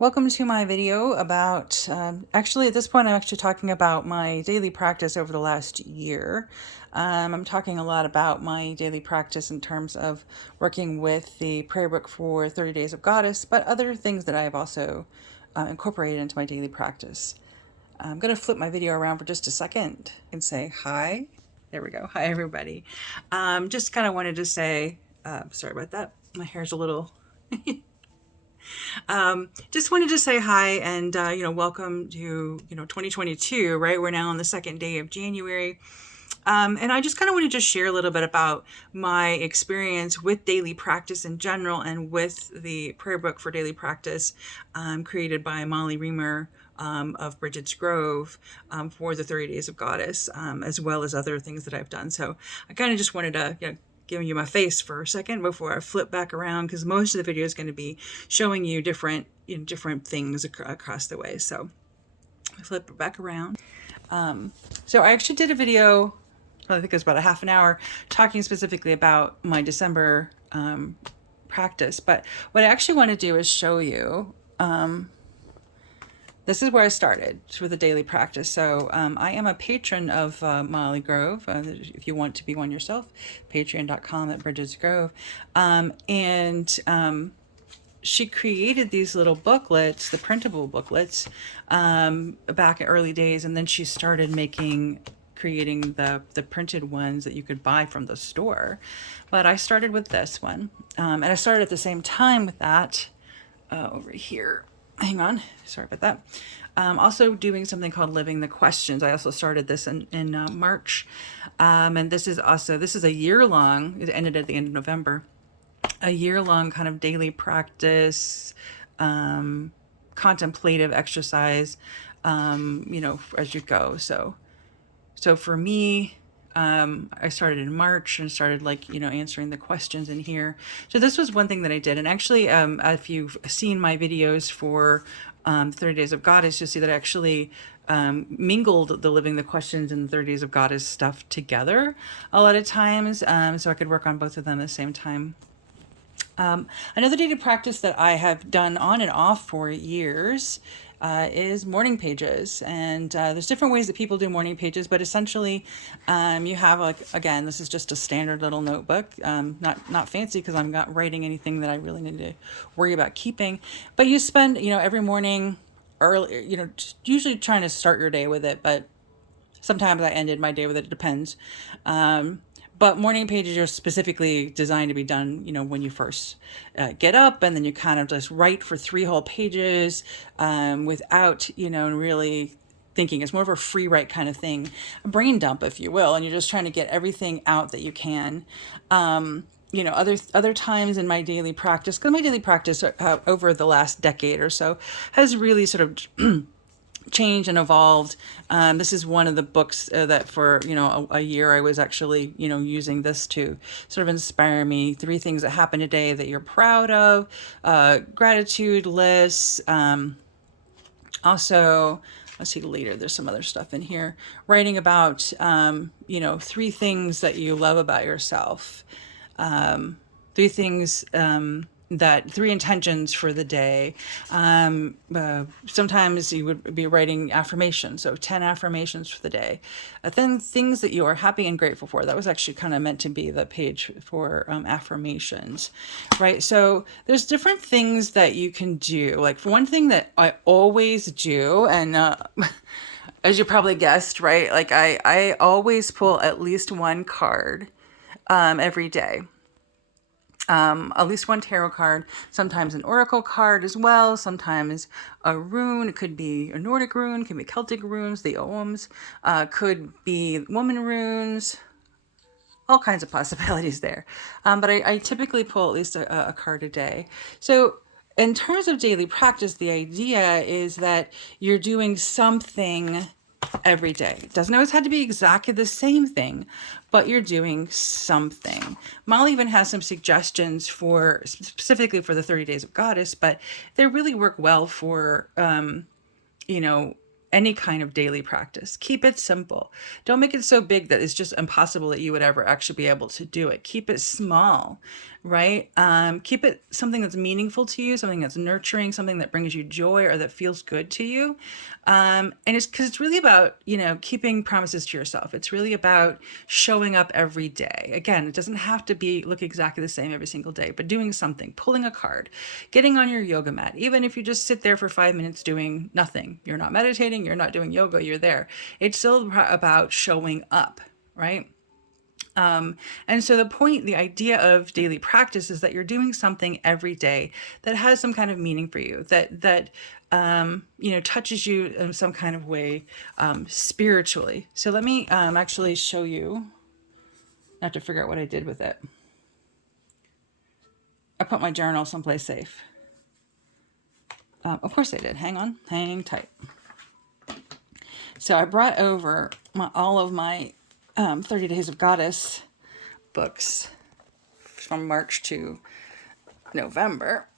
Welcome to my video about, actually at this point I'm actually talking about my daily practice over the last year. I'm talking a lot about my daily practice in terms of working with the prayer book for 30 Days of Goddess, but other things that I have also incorporated into my daily practice. I'm going to flip my video around for just a second and say hi. There we go. Hi everybody. Just kind of wanted to say, sorry about that. My hair's a little just wanted to say hi and, welcome to, 2022, right? We're now on the second day of January. And I just kind of want to just share a little bit about my experience with daily practice in general and with the prayer book for daily practice created by Molly Reamer of Bridget's Grove for the 30 Days of Goddess, as well as other things that I've done. So I kind of just wanted to, giving you my face for a second before I flip back around, because most of the video is going to be showing you different things across the way. So I flip it back around. So I actually did a video, I think it was about a half an hour, talking specifically about my December practice. But what I actually want to do is show you, this is where I started with the daily practice. So I am a patron of Molly Grove. If you want to be one yourself, patreon.com/Bridgets and she created these little booklets, the printable booklets, back in early days. And then she started creating the printed ones that you could buy from the store. But I started with this one. And I started at the same time with that over here. Hang on, sorry about that. Also doing something called Living the Questions. I also started this in March. And this is a year-long, it ended at the end of November, a year-long kind of daily practice, contemplative exercise, as you go. So for me, I started in March and started answering the questions in here. So this was one thing that I did. And actually, if you've seen my videos for 30 Days of Goddess, you'll see that I actually mingled the Living the Questions and the 30 Days of Goddess stuff together a lot of times. So I could work on both of them at the same time. Another daily practice that I have done on and off for years is morning pages. And there's different ways that people do morning pages, but essentially you have, again, this is just a standard little notebook, not fancy because I'm not writing anything that I really need to worry about keeping. But you spend, every morning early, usually trying to start your day with it, but sometimes I ended my day with it. It depends. But morning pages are specifically designed to be done, when you first get up, and then you kind of just write for 3 whole pages without, really thinking. It's more of a free write kind of thing, a brain dump, if you will, and you're just trying to get everything out that you can. Other times in my daily practice, because my daily practice over the last decade or so has really sort of changed and evolved. This is one of the books that for, a year I was actually, using this to sort of inspire me. 3 things that happened today that you're proud of, gratitude lists. Also, let's see later, there's some other stuff in here. Writing about, 3 things that you love about yourself. 3 things, 3 intentions for the day. Sometimes you would be writing affirmations, so 10 affirmations for the day. Then things that you are happy and grateful for. That was actually kind of meant to be the page for affirmations, right? So there's different things that you can do. Like, for one thing that I always do, and as you probably guessed, right? Like I always pull at least one card every day. At least one tarot card, sometimes an oracle card as well, sometimes a rune. It could be a Nordic rune, could be Celtic runes, the Oghams, could be woman runes, all kinds of possibilities there. But I typically pull at least a card a day. So in terms of daily practice, the idea is that you're doing something every day. It doesn't always have to be exactly the same thing, but you're doing something. Molly even has some suggestions for specifically for the 30 Days of Goddess, but they really work well for, any kind of daily practice. Keep it simple. Don't make it so big that it's just impossible that you would ever actually be able to do it. Keep it small, right? Keep it something that's meaningful to you, something that's nurturing, something that brings you joy or that feels good to you. And it's because it's really about, keeping promises to yourself. It's really about showing up every day. Again, it doesn't have to look exactly the same every single day, but doing something, pulling a card, getting on your yoga mat, even if you just sit there for 5 minutes doing nothing. You're not meditating, you're not doing yoga, you're there. It's still about showing up, right? And so the idea of daily practice is that you're doing something every day that has some kind of meaning for you, that touches you in some kind of way, spiritually. So let me actually show you. I have to figure out what I did with it. I put my journal someplace safe. Of course I did. Hang tight. So I brought over all of my 30 Days of Goddess books from March to November,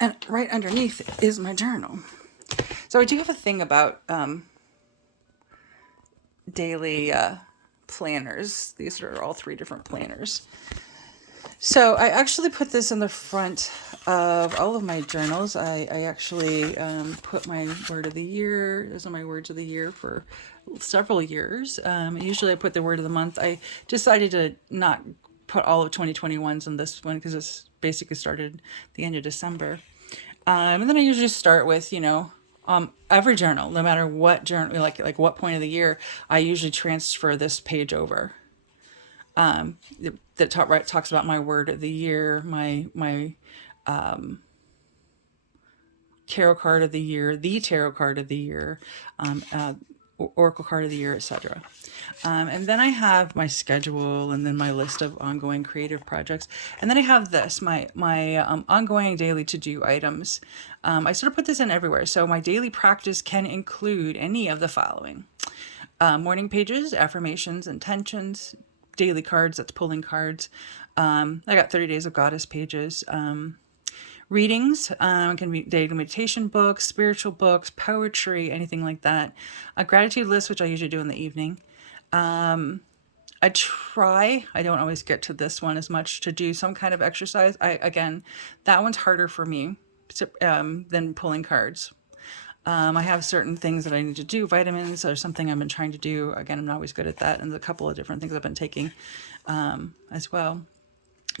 and right underneath is my journal. So I do have a thing about daily planners. These are all 3 different planners. So I actually put this in the front of all of my journals. I actually put my word of the year. Those are my words of the year for several years. Usually I put the word of the month. I decided to not put all of 2021s in this one because it's basically started the end of December. And then I usually start with, every journal, no matter what journal, like what point of the year, I usually transfer this page over. That talks about my word of the year, my tarot card of the year, the tarot card of the year, oracle card of the year, etc. And then I have my schedule, and then my list of ongoing creative projects, and then I have this my ongoing daily to-do items. I sort of put this in everywhere, so my daily practice can include any of the following: morning pages, affirmations, intentions, daily cards, that's pulling cards. I got 30 Days of Goddess pages. Readings, can be daily meditation books, spiritual books, poetry, anything like that. A gratitude list, which I usually do in the evening. I don't always get to this one as much, to do some kind of exercise. Again, that one's harder for me than pulling cards. I have certain things that I need to do, vitamins or something I've been trying to do. Again, I'm not always good at that. And there's a couple of different things I've been taking as well.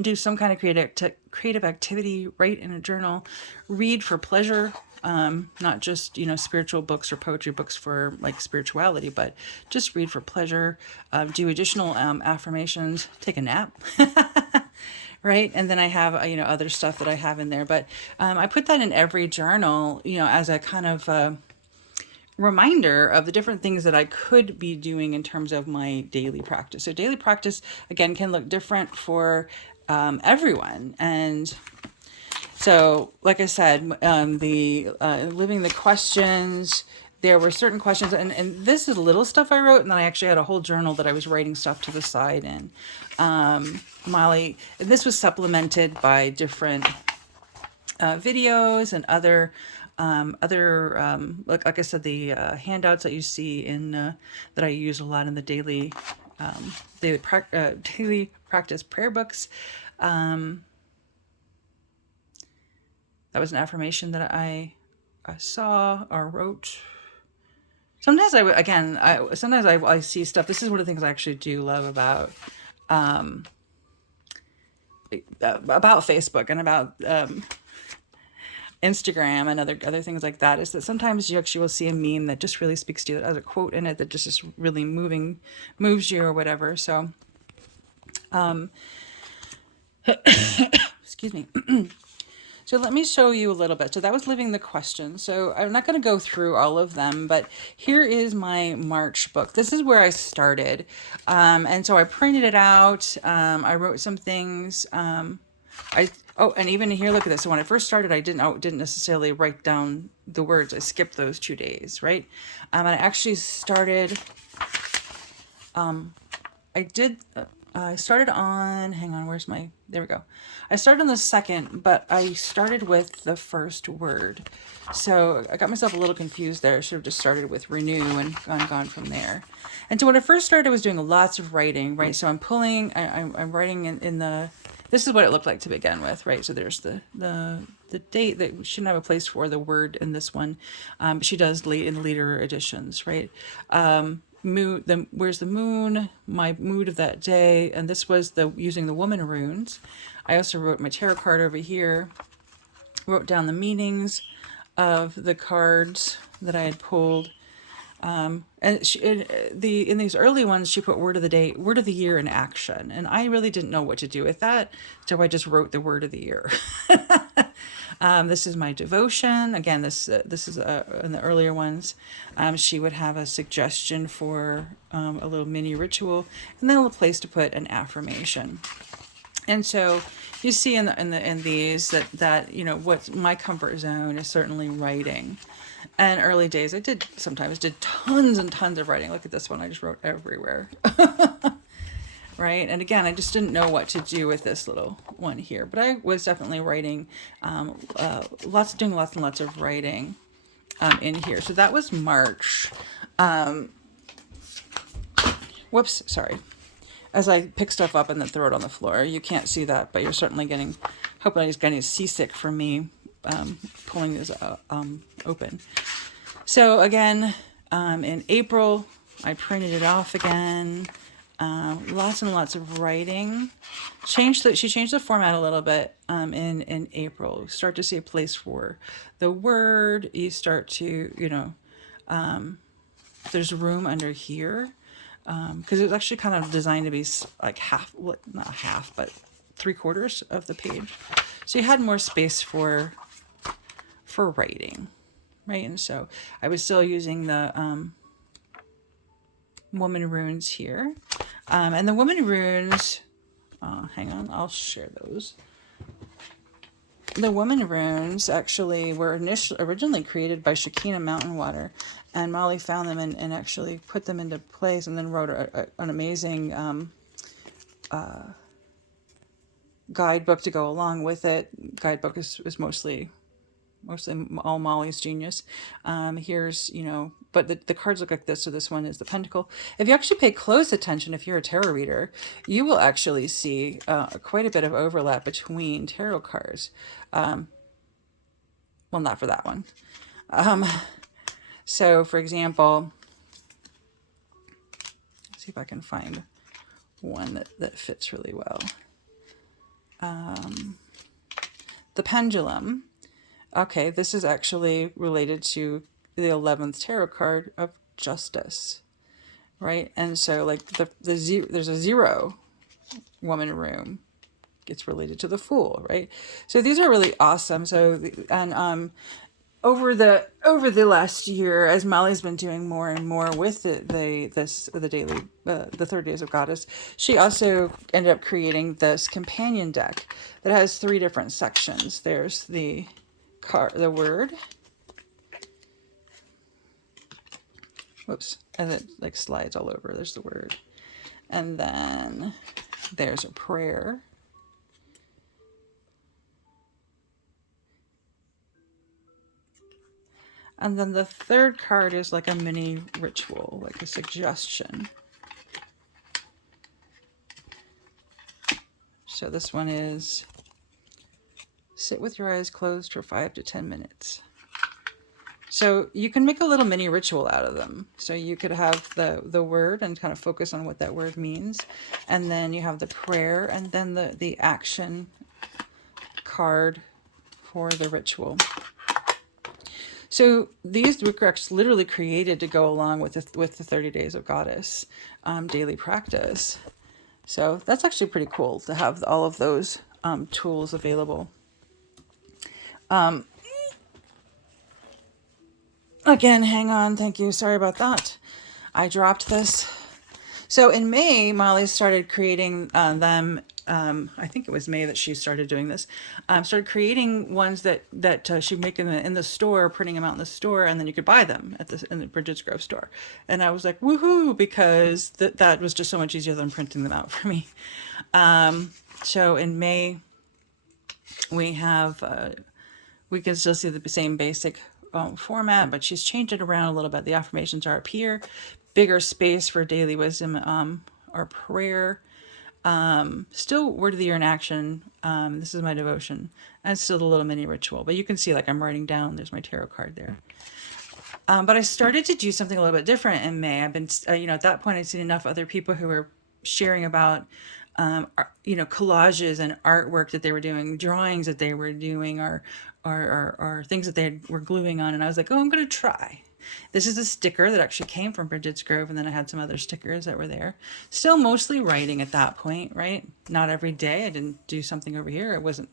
Do some kind of creative activity, write in a journal, read for pleasure, not just, spiritual books or poetry books for like spirituality, but just read for pleasure, do additional affirmations, take a nap. Right. And then I have, other stuff that I have in there, but I put that in every journal, as a kind of reminder of the different things that I could be doing in terms of my daily practice. So daily practice, again, can look different for everyone. And so, like I said, the living the questions, there were certain questions, and this is little stuff I wrote, and then I actually had a whole journal that I was writing stuff to the side in. Molly, and this was supplemented by different videos and other like I said, the handouts that you see in that I use a lot in the daily practice prayer books. That was an affirmation that I saw or wrote. Sometimes I see stuff. This is one of the things I actually do love about Facebook and about Instagram and other things like that, is that sometimes you actually will see a meme that just really speaks to you, that has a quote in it that just is really moves you or whatever. So, excuse me. So let me show you a little bit. So that was living the question. So I'm not going to go through all of them, but here is my March book. This is where I started. And so I printed it out. I wrote some things. And even here, look at this. So when I first started, I didn't necessarily write down the words. I skipped those 2 days, right? And I actually started, I started on, hang on, there we go. I started on the 2nd, but I started with the first word. So I got myself a little confused there. I should have just started with renew and gone from there. And so when I first started, I was doing lots of writing, right? So I'm writing in this is what it looked like to begin with, right? So there's the date that we shouldn't have a place for the word in this one. But she does late in later editions, right? Moon, where's the moon, my mood of that day, and this was the using the woman runes. I also wrote my tarot card over here, wrote down the meanings of the cards that I had pulled. And she, in these early ones, she put word of the day, word of the year in action. And I really didn't know what to do with that. So I just wrote the word of the year. This is my devotion. Again, this is in the earlier ones. She would have a suggestion for a little mini ritual, and then a place to put an affirmation. And so you see in these that you know what my comfort zone is certainly writing. And early days, I sometimes did tons and tons of writing. Look at this one, I just wrote everywhere. Right? And again, I just didn't know what to do with this little one here. But I was definitely writing, doing lots and lots of writing in here. So that was March. Whoops, sorry. As I pick stuff up and then throw it on the floor. You can't see that, but you're certainly hopefully he's getting seasick from me pulling this open. So again, in April, I printed it off again. Lots and lots of writing. She changed the format a little bit in April. You start to see a place for the word. You start to, you know, there's room under here because it's actually kind of designed to be like not half, but 3/4 of the page. So you had more space for writing, right? And so I was still using the woman runes here. And the woman runes, hang on, I'll share those. The woman runes actually were originally created by Shekinah Mountain Water, and Molly found them and actually put them into place, and then wrote an amazing guidebook to go along with it. Guidebook is mostly all Molly's genius. Here's, you know, but the cards look like this. So this one is the Pentacle. If you actually pay close attention, if you're a tarot reader, you will actually see quite a bit of overlap between tarot cards. Well, not for that one. So for example, let's see if I can find one that fits really well. The pendulum. Okay, this is actually related to the 11th tarot card of justice, right? And so like there's a 0 woman room. It's related to the Fool, right? So these are really awesome. So and over the last year, as Molly's been doing more and more with the daily the 30 Days of Goddess, she also ended up creating this companion deck that has 3 different sections. There's the word, whoops, and it like slides all over. There's the word, and then there's a prayer, and then the third card is like a mini ritual, like a suggestion. So this one is sit with your eyes closed for 5 to 10 minutes. So you can make a little mini ritual out of them. So you could have the word and kind of focus on what that word means. And then you have the prayer and then the action card for the ritual. So these were literally created to go along with the 30 Days of Goddess daily practice. So that's actually pretty cool to have all of those tools available. Again, hang on. Thank you. Sorry about that. I dropped this. So in May, Molly started creating them. I think it was May that she started doing this. Started creating ones that she'd make in the store, printing them out in the store, and then you could buy them in the Bridget's Grove store. And I was like, woohoo, because that was just so much easier than printing them out for me. So in May, we have we can still see the same basic format, but she's changed it around a little bit. The affirmations are up here, bigger space for daily wisdom or prayer. Still word of the year in action. This is my devotion. And still the little mini ritual. But you can see like I'm writing down. There's my tarot card there. But I started to do something a little bit different in May. I've been, at that point I'd seen enough other people who were sharing about, collages and artwork that they were doing, drawings that they were doing, or things that they were gluing on. And I was like, oh, I'm going to try. This is a sticker that actually came from Bridget's Grove, and then I had some other stickers that were there. Still mostly writing at that point, right? Not every day. I didn't do something over here. It wasn't,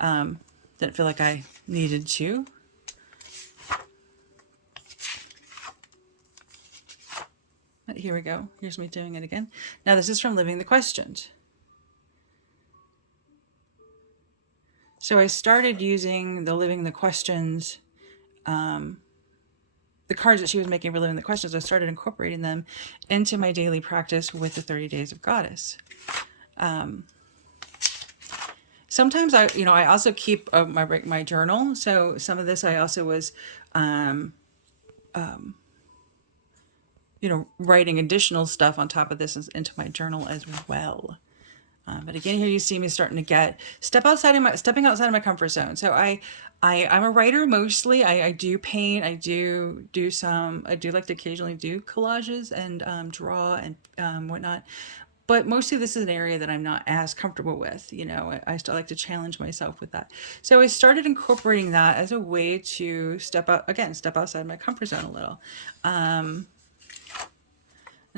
didn't feel like I needed to. But here we go. Here's me doing it again. Now this is from Living the Questions. So I started using the Living the Questions, the cards that she was making for Living the Questions. I started incorporating them into my daily practice with the 30 Days of Goddess. Sometimes I also keep my journal. So some of this I also was, writing additional stuff on top of this into my journal as well. But again, here you see me starting to stepping outside of my comfort zone. So I'm a writer mostly. I do paint. I do like to occasionally do collages and draw and whatnot. But mostly this is an area that I'm not as comfortable with. I still like to challenge myself with that. So I started incorporating that as a way to step outside my comfort zone a little. And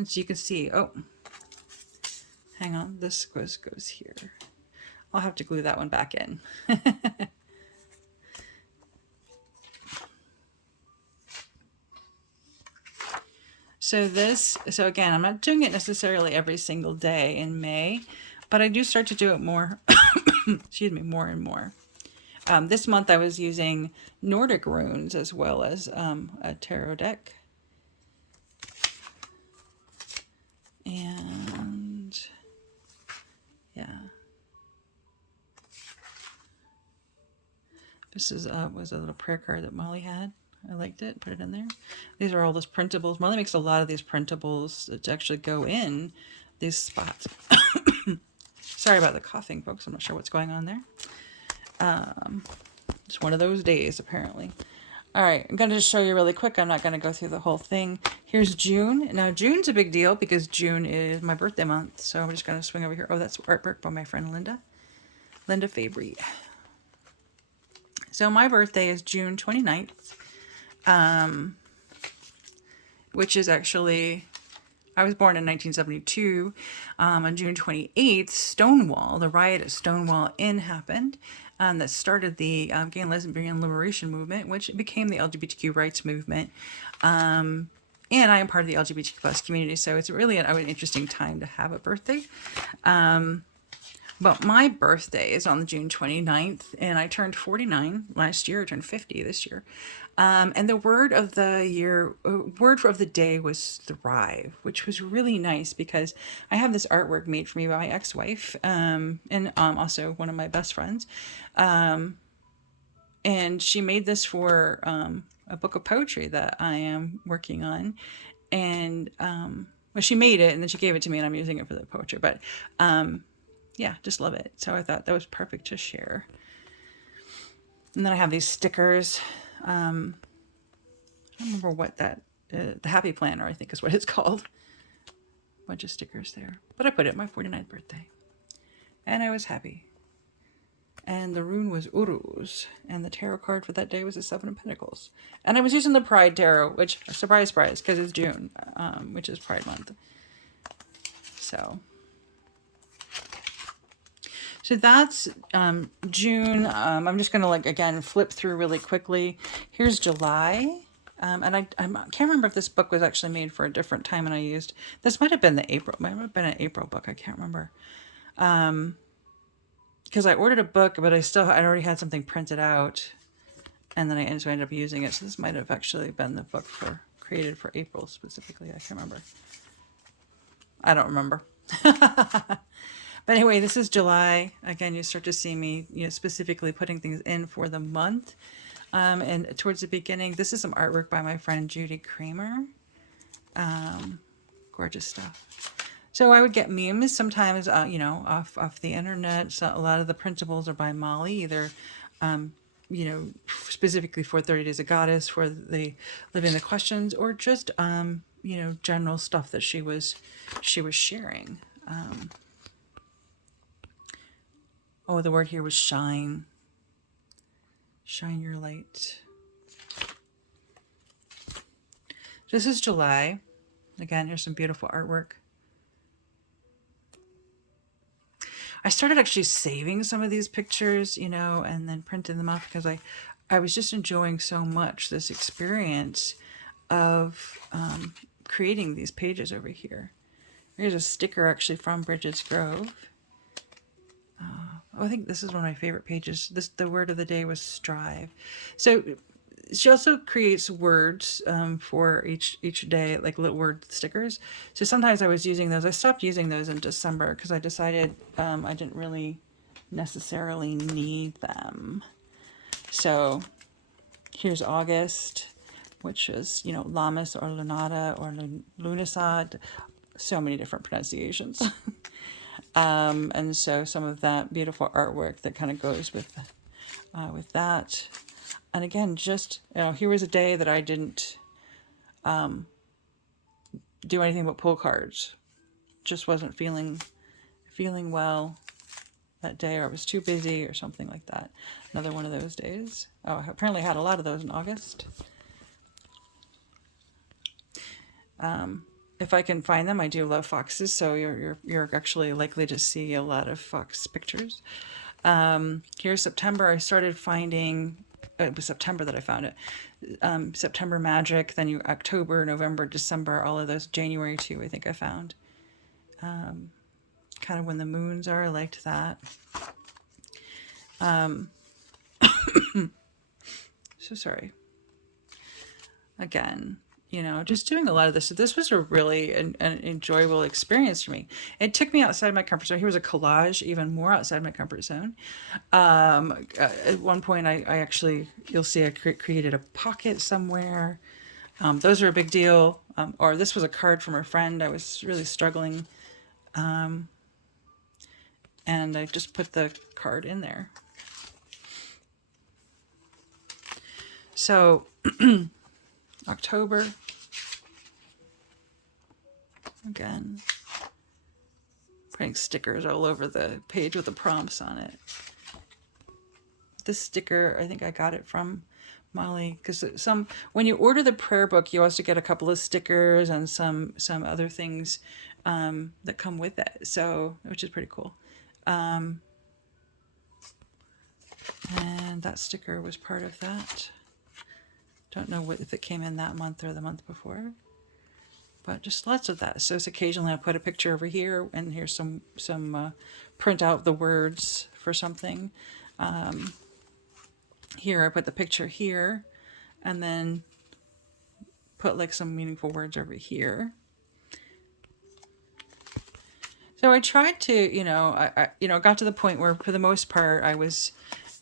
so you can see, hang on, this goes here. I'll have to glue that one back in. So again, I'm not doing it necessarily every single day in May, but I do start to do it more, excuse me, more and more. This month I was using Nordic runes as well as a tarot deck. And yeah, this was a little prayer card that Molly had. I liked it, put it in there. These are all those printables. Molly makes a lot of these printables that actually go in these spots. Sorry about the coughing, folks. I'm not sure what's going on there. It's one of those days, apparently. All right, I'm going to just show you really quick. I'm not going to go through the whole thing. Here's June. Now, June's a big deal because June is my birthday month. So I'm just going to swing over here. Oh, that's artwork by my friend Linda Fabry. So my birthday is June 29th, which is actually, I was born in 1972. On June 28th, Stonewall, the riot at Stonewall Inn happened. That started the gay and lesbian liberation movement, which became the LGBTQ rights movement. And I am part of the LGBTQ plus community, so it's really an interesting time to have a birthday. But my birthday is on June 29th, and I turned 49 last year. I turned 50 this year. And the word of the day was thrive, which was really nice because I have this artwork made for me by my ex-wife, and also one of my best friends. And she made this for a book of poetry that I am working on. And well, she made it and then she gave it to me and I'm using it for the poetry. But yeah, just love it. So I thought that was perfect to share. And then I have these stickers. I don't remember what the Happy Planner, I think is what it's called. A bunch of stickers there. But I put it my 49th birthday. And I was happy. And the rune was Uruz. And the tarot card for that day was the Seven of Pentacles. And I was using the Pride Tarot, which, surprise, because it's June, which is Pride Month. So that's June. I'm just going to, again, flip through really quickly. Here's July. And I can't remember if this book was actually made for a different time and I used... This might have been an April book. I can't remember. Because I ordered a book, but I'd already had something printed out. And then I ended up using it. So this might have actually been the book created for April specifically. I can't remember. I don't remember. But anyway, this is July. Again, you start to see me, specifically putting things in for the month. And towards the beginning, this is some artwork by my friend Judy Kramer. Gorgeous stuff. So I would get memes sometimes, you know, off the internet. So a lot of the printables are by Molly, either, you know, specifically for 30 Days of Goddess, for the living the questions, or just, you know, general stuff that she was sharing. Oh, the word here was shine. Shine your light. This is July. Again, here's some beautiful artwork. I started actually saving some of these pictures, you know, and then printing them off because I was just enjoying so much this experience of creating these pages over here. Here's a sticker actually from Bridget's Grove. I think this is one of my favorite pages. The word of the day was strive. So she also creates words for each day, like little word stickers. So sometimes I was using those. I stopped using those in December because I decided I didn't really necessarily need them. So here's August, which is, you know, Lamis or Lunata or Lunisad. So many different pronunciations. And so some of that beautiful artwork that kind of goes with that. And again, just, you know, here was a day that I didn't do anything but pull cards. Just wasn't feeling well that day, or I was too busy or something like that. Another one of those days. Oh, I apparently had a lot of those in August. If I can find them, I do love foxes, so you're actually likely to see a lot of fox pictures. Here's September. I started finding, it was September that I found it. September Magic, then October, November, December, all of those. January too, I think I found. Kind of when the moons are, I liked that. So sorry. Again, you know, just doing a lot of this. So this was a really an enjoyable experience for me. It took me outside my comfort zone. Here was a collage, even more outside my comfort zone. At one point, I actually, you'll see I created a pocket somewhere. Those are a big deal. Or this was a card from a friend. I was really struggling. And I just put the card in there. So October, again, putting stickers all over the page with the prompts on it. This sticker, I think I got it from Molly, because when you order the prayer book, you also get a couple of stickers and some other things that come with it, so, which is pretty cool. And that sticker was part of that. Don't know if it came in that month or the month before, but just lots of that. So it's occasionally I put a picture over here, and here's some print out the words for something. Here I put the picture here, and then put like some meaningful words over here. So I tried to, you know, I got to the point where for the most part I was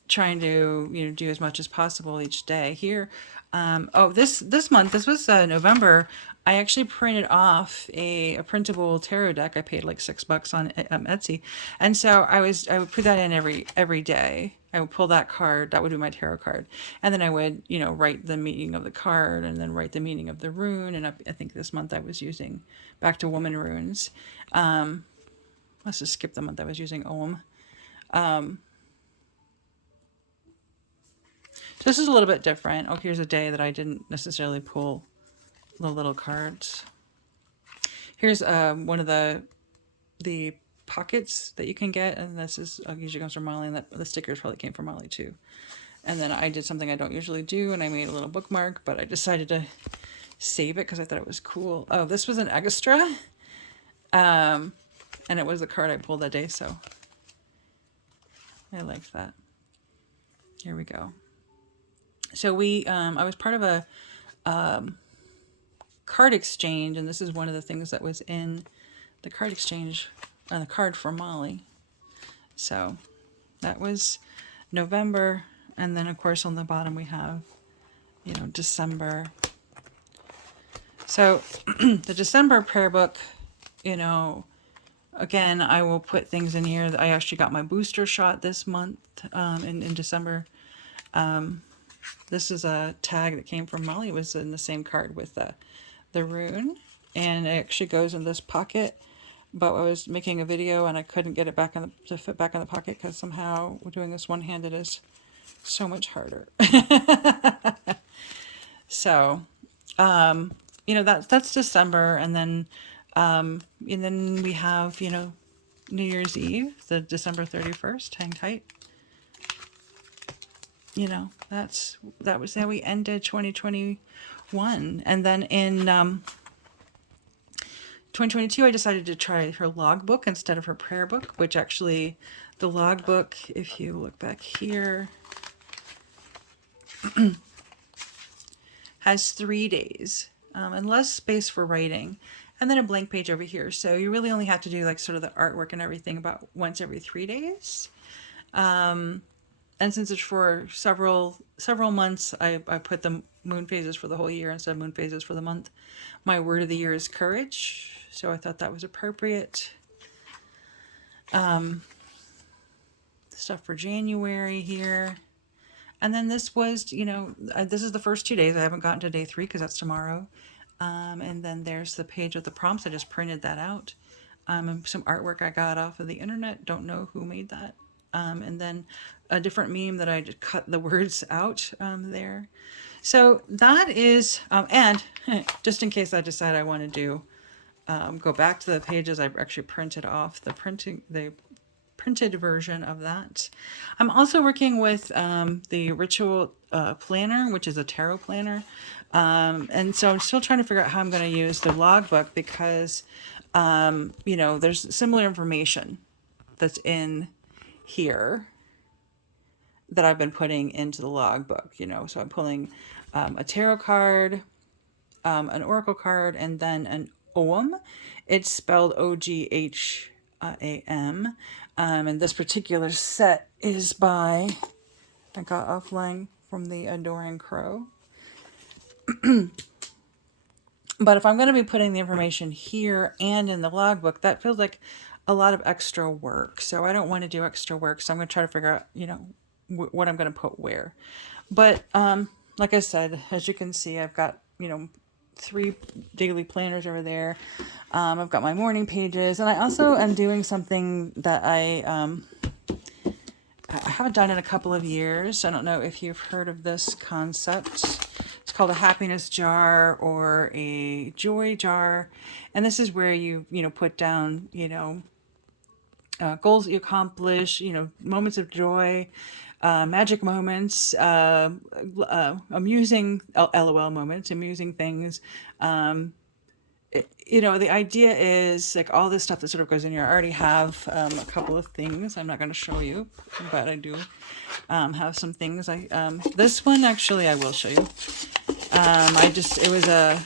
trying to, you know, do as much as possible each day. Here, this month, this was November, I actually printed off a printable tarot deck. I paid like $6 on Etsy, and so I would put that in every day. I would pull that card. That would be my tarot card, and then I would, you know, write the meaning of the card, and then write the meaning of the rune. And I think this month I was using Back to Woman runes. Let's just skip the month I was using Om. So this is a little bit different. Oh, here's a day that I didn't necessarily pull the little cards. Here's one of the pockets that you can get, and this is usually comes from Molly, and the stickers probably came from Molly too. And then I did something I don't usually do, and I made a little bookmark, but I decided to save it because I thought it was cool. Oh, this was an extra, and it was the card I pulled that day, so I liked that. Here we go. So I was part of a card exchange, and this is one of the things that was in the card exchange on the card for Molly. So that was November, and then of course on the bottom we have, you know, December. So the December prayer book, you know, again, I will put things in here. I actually got my booster shot this month, in December. This is a tag that came from Molly. It was in the same card with the rune, and it actually goes in this pocket. But I was making a video and I couldn't get it back in to fit back in the pocket because somehow doing this one-handed is so much harder. So, you know, that's December, and then we have, you know, New Year's Eve, the December 31st. Hang tight. You know, that was how we ended 2021, and then in 2022, I decided to try her logbook instead of her prayer book, which actually, the logbook, if you look back here, has 3 days and less space for writing, and then a blank page over here. So you really only have to do like sort of the artwork and everything about once every 3 days. And since it's for several months, I put the moon phases for the whole year instead of moon phases for the month. My word of the year is courage, so I thought that was appropriate. Stuff for January here. And then this was, you know, this is the first 2 days. I haven't gotten to day 3 because that's tomorrow. And then there's the page with the prompts. I just printed that out. And some artwork I got off of the internet. Don't know who made that. And then a different meme that I just cut the words out there. So that is, and just in case I decide I want to do, go back to the pages, I've actually printed off the printed version of that. I'm also working with the Ritual Planner, which is a tarot planner. And so I'm still trying to figure out how I'm going to use the logbook because, you know, there's similar information that's in here that I've been putting into the logbook, you know. So I'm pulling a tarot card, an oracle card, and then an OM. It's spelled OGHAM. And this particular set is by, I got offline from the Adoring Crow. But if I'm going to be putting the information here and in the logbook, that feels like a lot of extra work. So I don't want to do extra work. So I'm going to try to figure out, you know, what I'm going to put where. But like I said, as you can see, I've got, you know, 3 daily planners over there. I've got my morning pages, and I also am doing something that I haven't done in a couple of years. I don't know if you've heard of this concept. It's called a happiness jar or a joy jar. And this is where you know, put down, you know, goals that you accomplish, you know, moments of joy, magic moments, amusing, LOL moments, amusing things. You know, the idea is like all this stuff that sort of goes in here. I already have a couple of things. I'm not going to show you, but I do have some things. This one actually I will show you. It was a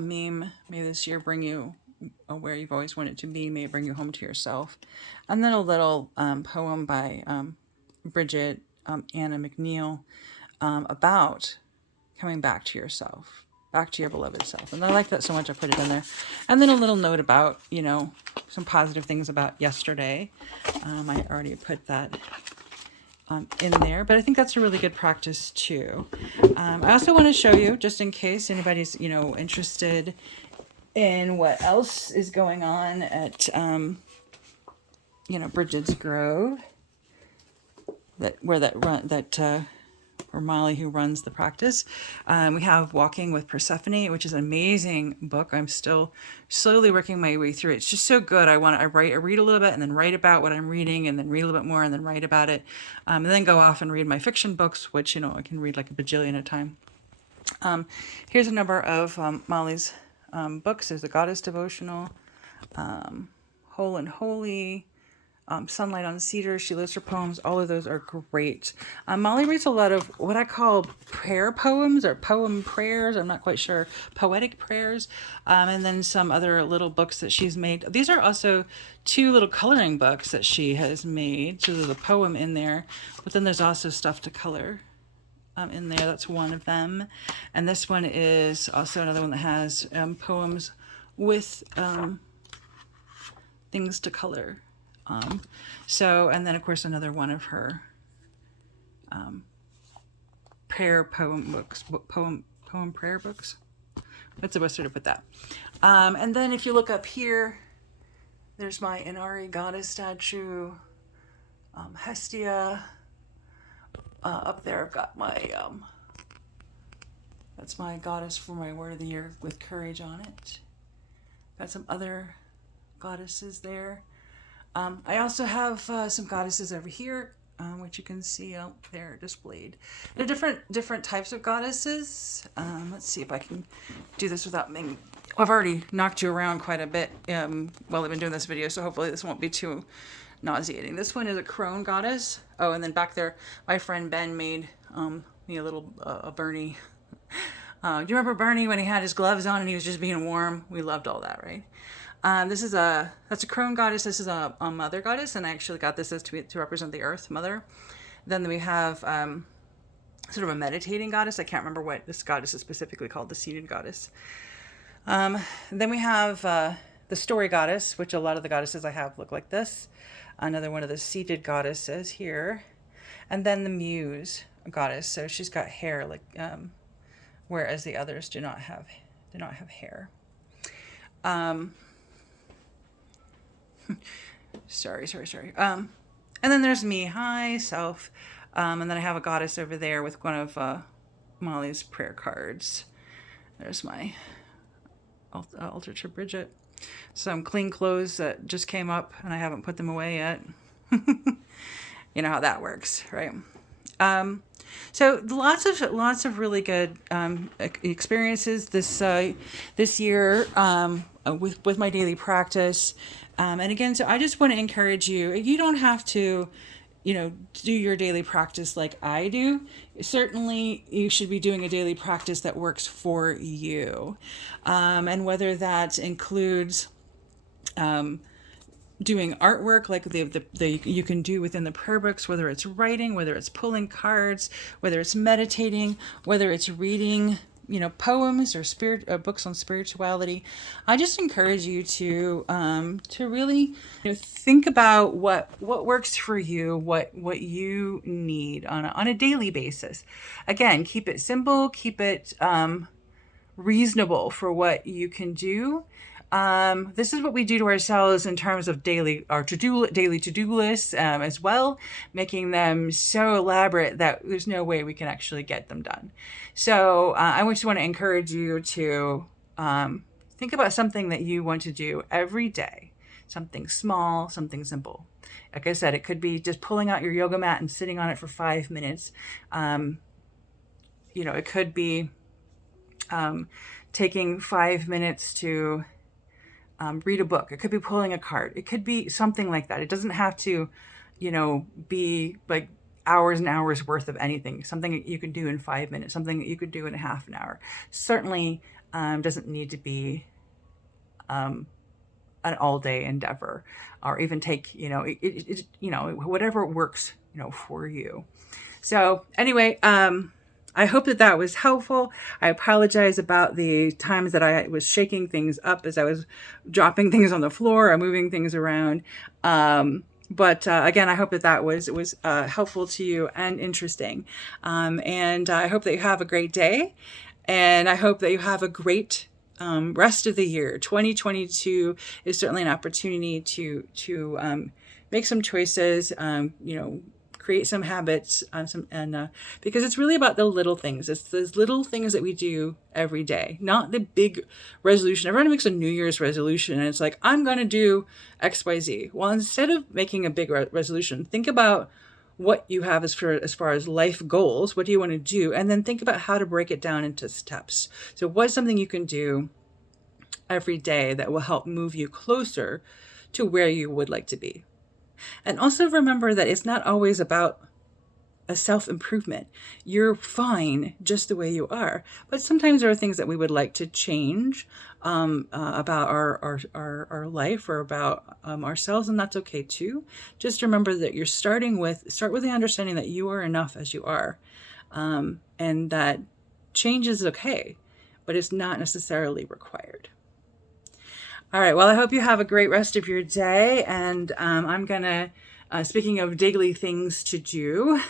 meme. May this year bring you where you've always wanted to be. May it bring you home to yourself. And then a little poem by Bridget Anna McNeil about coming back to yourself, back to your beloved self. And I like that so much I put it in there. And then a little note about, you know, some positive things about yesterday. I already put that in there, but I think that's a really good practice too. I also want to show you, just in case anybody's, you know, interested in what else is going on at, you know, Bridget's Grove, or Molly, who runs the practice. We have Walking with Persephone, which is an amazing book. I'm still slowly working my way through it. It's just so good. I read a little bit and then write about what I'm reading, and then read a little bit more and then write about it. And then go off and read my fiction books, which, you know, I can read like a bajillion at a time. Here's a number of Molly's books. There's the Goddess Devotional, Whole and Holy, Sunlight on Cedar. She lives her poems. All of those are great. Molly writes a lot of what I call prayer poems or poem prayers. I'm not quite sure. Poetic prayers. And then some other little books that she's made. These are also 2 little coloring books that she has made. So there's a poem in there, but then there's also stuff to color in there. That's one of them. And this one is also another one that has poems with things to color. And then of course another one of her prayer poem books, poem prayer books. That's the best way to put that. And then if you look up here, there's my Inari goddess statue, Hestia. Up there I've got my, that's my goddess for my word of the year with courage on it. Got some other goddesses there. I also have some goddesses over here, which you can see out there displayed. They're different types of goddesses. Let's see if I can do this without making... I've already knocked you around quite a bit while I've been doing this video, so hopefully this won't be too nauseating. This one is a crone goddess. Oh, and then back there, my friend Ben made me a little Bernie. Do you remember Bernie when he had his gloves on and he was just being warm? We loved all that, right? That's a crone goddess. This is a mother goddess, and I actually got this as to represent the earth mother. Then we have sort of a meditating goddess. I can't remember what this goddess is specifically called, the seated goddess. Then we have the story goddess, which a lot of the goddesses I have look like this. Another one of the seated goddesses here. And then the muse goddess. So she's got hair, like whereas the others do not have hair. Sorry. And then there's me, hi, self. And then I have a goddess over there with one of Molly's prayer cards. There's my altar to Bridget. Some clean clothes that just came up and I haven't put them away yet. You know how that works, right? So lots of really good experiences this year with my daily practice. And again, so I just want to encourage you. You don't have to, do your daily practice like I do. Certainly, you should be doing a daily practice that works for you. And whether that includes doing artwork like you can do within the prayer books, whether it's writing, whether it's pulling cards, whether it's meditating, whether it's reading, poems or books on spirituality. I just encourage you to really think about what works for you, what you need on a daily basis. Again, keep it simple, keep it reasonable for what you can do. This is what we do to ourselves in terms of daily to-do lists as well, making them so elaborate that there's no way we can actually get them done. So I just want to encourage you to think about something that you want to do every day, something small, something simple. Like I said, it could be just pulling out your yoga mat and sitting on it for 5 minutes. It could be taking 5 minutes to read a book. It could be pulling a card. It could be something like that. It doesn't have to, be like hours and hours worth of anything. Something that you could do in 5 minutes, something that you could do in a half an hour. Certainly doesn't need to be an all-day endeavor, or even take, whatever works, for you. So anyway, I hope that was helpful. I apologize about the times that I was shaking things up as I was dropping things on the floor or moving things around. But again, I hope that was helpful to you and interesting. And I hope that you have a great day. And I hope that you have a great rest of the year. 2022 is certainly an opportunity to make some choices, create some habits, because it's really about the little things. It's those little things that we do every day, not the big resolution. Everyone makes a New Year's resolution and it's like, I'm going to do X, Y, Z. Well, instead of making a big resolution, think about what you have as far as life goals. What do you want to do? And then think about how to break it down into steps. So what's something you can do every day that will help move you closer to where you would like to be? And also remember that it's not always about a self-improvement. You're fine just the way you are. But sometimes there are things that we would like to change about our life or about ourselves, and that's okay too. Just remember that you're start with the understanding that you are enough as you are. and that change is okay, but it's not necessarily required. All right. Well, I hope you have a great rest of your day. And I'm going to, speaking of daily things to do,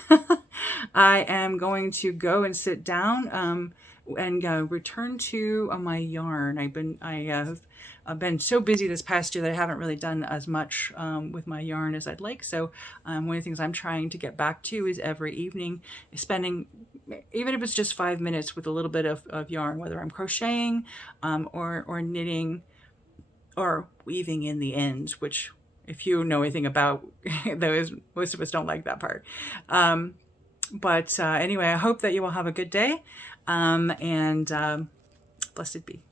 I am going to go and sit down and return to my yarn. I've been so busy this past year that I haven't really done as much with my yarn as I'd like. So one of the things I'm trying to get back to is every evening spending, even if it's just 5 minutes, with a little bit of yarn, whether I'm crocheting or knitting or weaving in the ends, which, if you know anything about those, most of us don't like that part. But anyway, I hope that you will have a good day, and blessed be.